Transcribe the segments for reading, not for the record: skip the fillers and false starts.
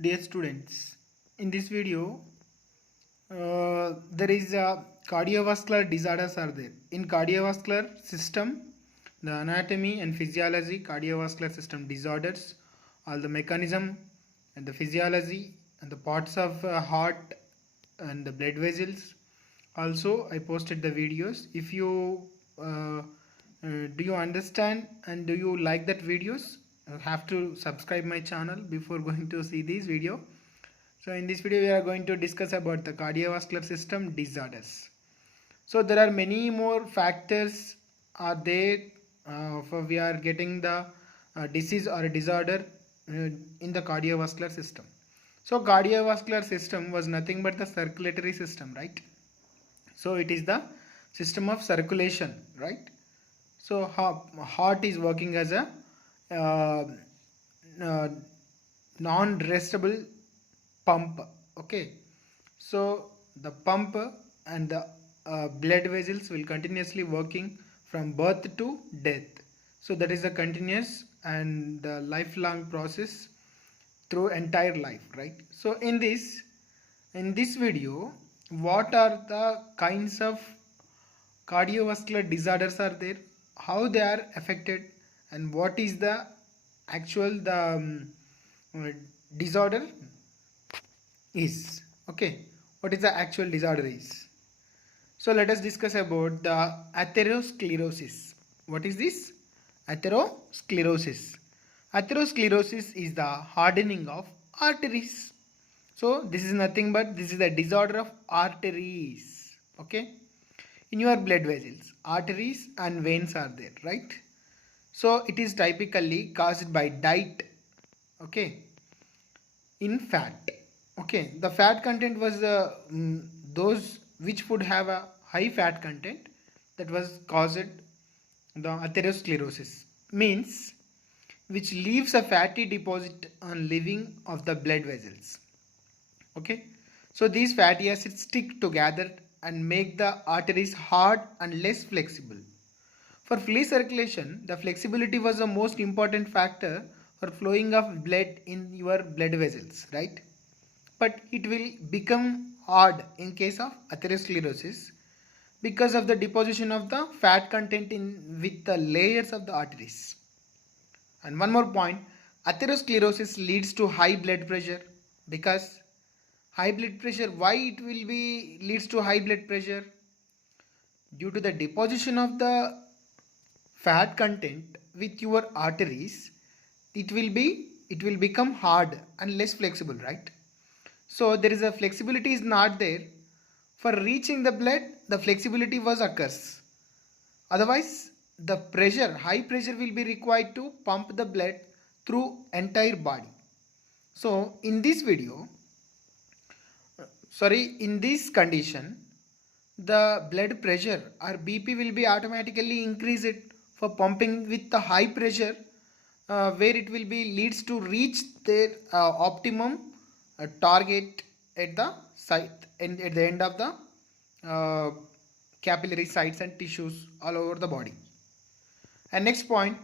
Dear students, in this video, there is a cardiovascular disorders are there. In cardiovascular system, the anatomy and physiology, cardiovascular system disorders, all the mechanism and the physiology and the parts of heart and the blood vessels. Also, I posted the videos. If you do you understand and do you like that videos, you have to subscribe my channel before going to see this video. So in this video we are going to discuss about the cardiovascular system disorders. So there are many more factors are there for we are getting the disease or disorder in the cardiovascular system. So cardiovascular system was nothing but the circulatory system, right? So it is the system of circulation, right? So heart is working as a uh, uh, non-restable pump. Okay, so the pump and the blood vessels will continuously working from birth to death. So that is a continuous and lifelong process through entire life, right? So in this video, what are the kinds of cardiovascular disorders are there, how they are affected, and what is the actual the uh, disorder is. Okay, what is the actual disorder is. So let us discuss about the atherosclerosis. What is this? Atherosclerosis. Atherosclerosis is the hardening of arteries. So this is nothing but this is the disorder of arteries. Okay. In your blood vessels, arteries and veins are there, right? So it is typically caused by diet. Okay. In fat. Okay, the fat content was those which would have a high fat content that was caused the atherosclerosis, means which leaves a fatty deposit on living of the blood vessels. Okay, so these fatty acids stick together and make the arteries hard and less flexible. For free circulation, the flexibility was the most important factor for flowing of blood in your blood vessels, right? But it will become hard in case of atherosclerosis because of the deposition of the fat content in with the layers of the arteries. And one more point, atherosclerosis leads to high blood pressure because high blood pressure, why it will be leads to high blood pressure? Due to the deposition of the fat content with your arteries, it will become hard and less flexible, right? So there is a flexibility is not there. For reaching the blood, the flexibility was occurs. Otherwise, the pressure, high pressure will be required to pump the blood through entire body. So in this video, in this condition, the blood pressure or BP will be automatically increased for pumping with the high pressure, where it will be leads to reach their optimum target at the site and at the end of the uh, capillary sites and tissues all over the body. And next point,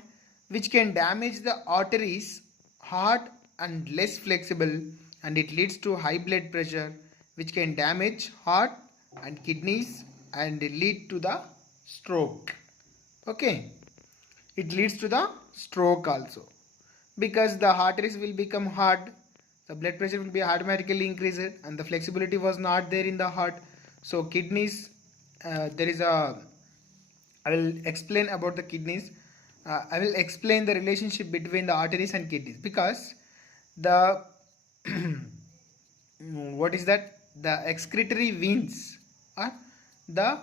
which can damage the arteries, heart and less flexible, and it leads to high blood pressure, which can damage heart and kidneys and lead to the stroke. Okay, it leads to the stroke also because the arteries will become hard, the blood pressure will be automatically increased and the flexibility was not there in the heart. So kidneys, there is a I will explain about the kidneys. I will explain the relationship between the arteries and kidneys because the what is that? The excretory veins are the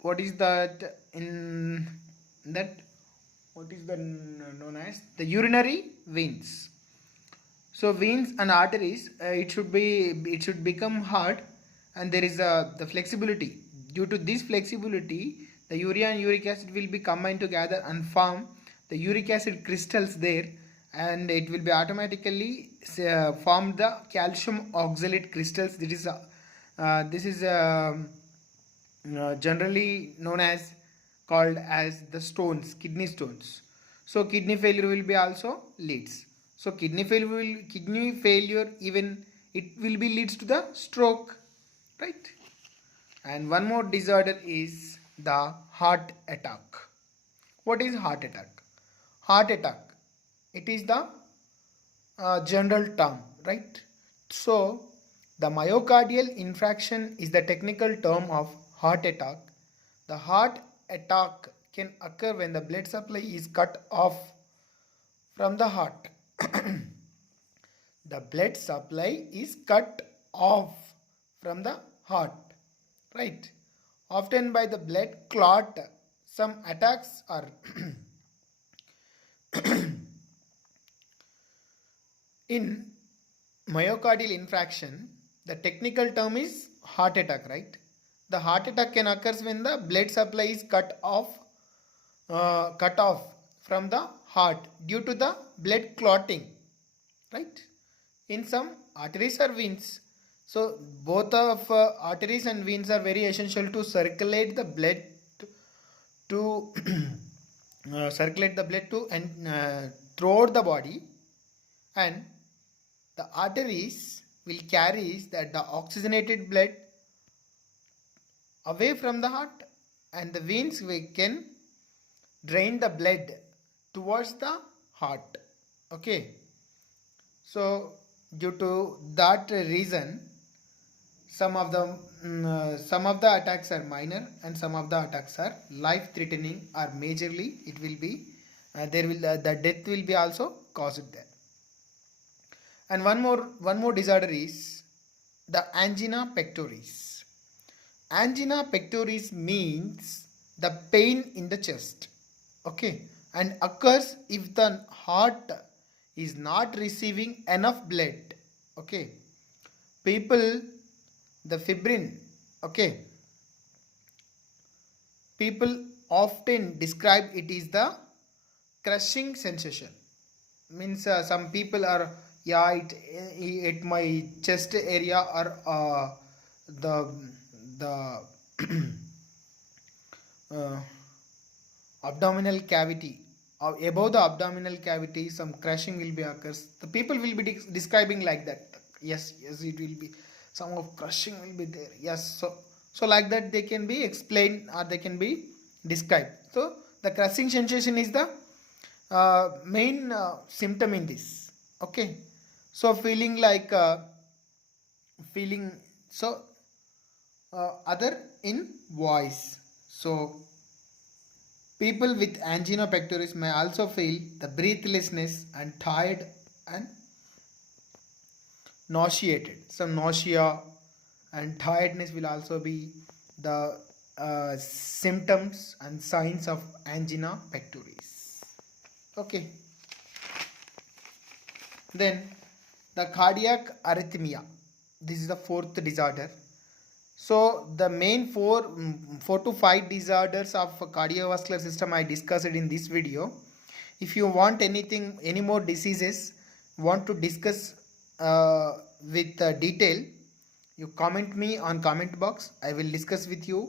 what is that in that what is the known as the urinary veins. So veins and arteries, it should become hard, and there is the flexibility. Due to this flexibility, the urea and uric acid will be combined together and form the uric acid crystals there, and it will be automatically form the calcium oxalate crystals. This is generally known as called as the stones, kidney stones. So kidney failure will be also leads. So kidney failure even it will be leads to the stroke, right? And one more disorder is the heart attack. What is heart attack? Heart attack, it is the general term, right? So the myocardial infarction is the technical term of heart attack. The heart attack can occur when the blood supply is cut off from the heart. The blood supply is cut off from the heart, right? Often by the blood clot. Some attacks are in myocardial infarction. The technical term is heart attack, right? The heart attack can occur when the blood supply is cut off from the heart due to the blood clotting, right? In some arteries or veins. So both of arteries and veins are very essential to circulate the blood to and throughout the body, and the arteries will carry the oxygenated blood away from the heart, and the veins can drain the blood towards the heart. Okay, so due to that reason, some of the attacks are minor and some of the attacks are life threatening or majorly it will be the death will be also caused there. And one more disorder is the angina pectoris. Angina pectoris means the pain in the chest, okay, and occurs if the heart is not receiving enough blood, okay. People, the fibrin, okay, people often describe it is the crushing sensation. Means some people are, yeah, it at my chest area or the abdominal cavity, above the abdominal cavity some crushing will be occurs. The people will be describing like that. Yes, it will be some of crushing will be there. Yes, so like that they can be explained or they can be described. So the crushing sensation is the main symptom in this, okay. So feeling like other in voice. So people with angina pectoris may also feel the breathlessness and tired and nauseated. Some nausea and tiredness will also be the symptoms and signs of angina pectoris. Okay. Then the cardiac arrhythmia. This is the fourth disorder. So the main four to five disorders of cardiovascular system I discussed in this video. If you want any more diseases, want to discuss with detail, you comment me on comment box. I will discuss with you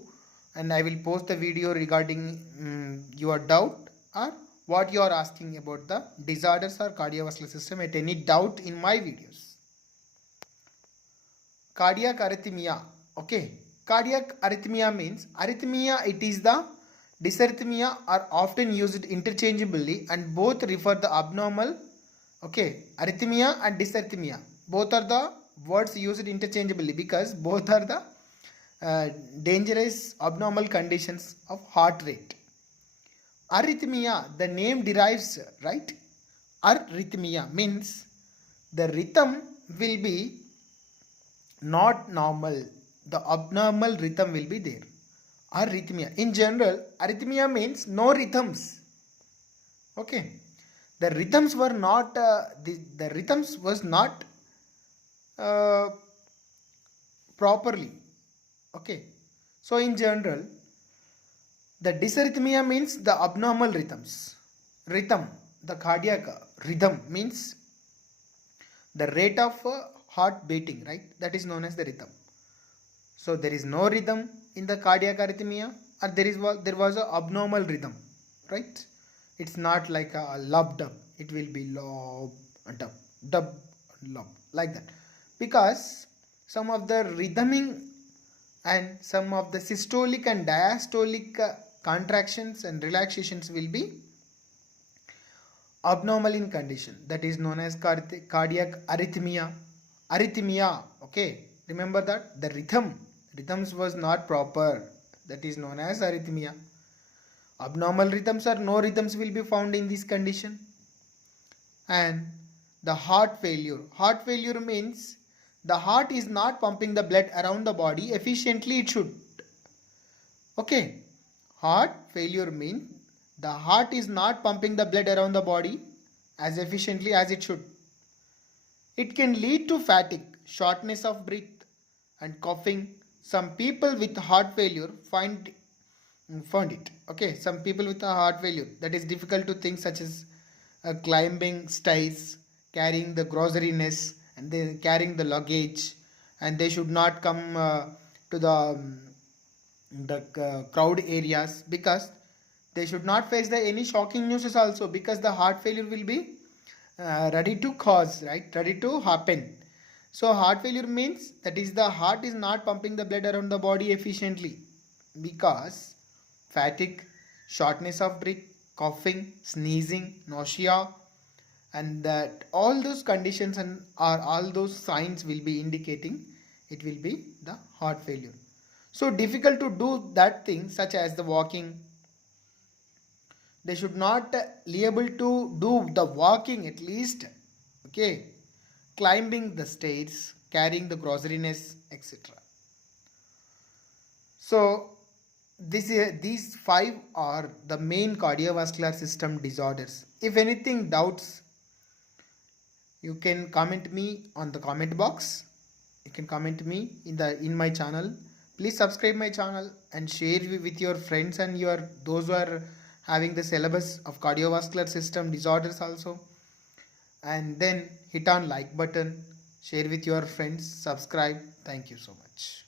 and I will post the video regarding your doubt or what you are asking about the disorders or cardiovascular system at any doubt in my videos. Cardiac arrhythmia. Okay, cardiac arrhythmia means arrhythmia, it is the dysarrhythmia are often used interchangeably and both refer the abnormal, okay, arrhythmia and dysarrhythmia both are the words used interchangeably because both are the dangerous abnormal conditions of heart rate. Arrhythmia, the name derives, right? Arrhythmia means the rhythm will be not normal. The abnormal rhythm will be there. Arrhythmia. In general, arrhythmia means no rhythms. Okay. The rhythms were not, the rhythms was not properly. Okay. So in general, the dysarrhythmia means the abnormal rhythms. Rhythm, the cardiac rhythm means the rate of heart beating, right? That is known as the rhythm. So there is no rhythm in the cardiac arrhythmia, or there was a abnormal rhythm, right? It's not like a lumped up. It will be low dub, dub, lub, like that. Because some of the rhythming and some of the systolic and diastolic contractions and relaxations will be abnormal in condition, that is known as cardiac arrhythmia. Okay, remember that the rhythms was not proper, that is known as arrhythmia. Abnormal rhythms or no rhythms will be found in this condition. And the heart failure means the heart is not pumping the blood around the body efficiently it should. Okay, heart failure means the heart is not pumping the blood around the body as efficiently as it should. It can lead to fatigue, shortness of breath, and coughing. Some people with heart failure find it. Okay, some people with a heart failure that is difficult to think, such as climbing stairs, carrying the groceries, and then carrying the luggage, and they should not come to the crowd areas, because they should not face any shocking news also, because the heart failure will be ready to cause, right, ready to happen. So heart failure means that is the heart is not pumping the blood around the body efficiently, because fatigue, shortness of breath, coughing, sneezing, nausea, and that all those conditions and all those signs will be indicating it will be the heart failure. So difficult to do that thing, such as the walking. They should not be able to do the walking at least. Okay, climbing the stairs, carrying the groceries, etc. So these 5 are the main cardiovascular system disorders. If anything doubts, you can comment me on the comment box. You can comment me in my channel. Please subscribe my channel and share with your friends and those who are having the syllabus of cardiovascular system disorders also. And then hit on like button, share with your friends, subscribe. Thank you so much.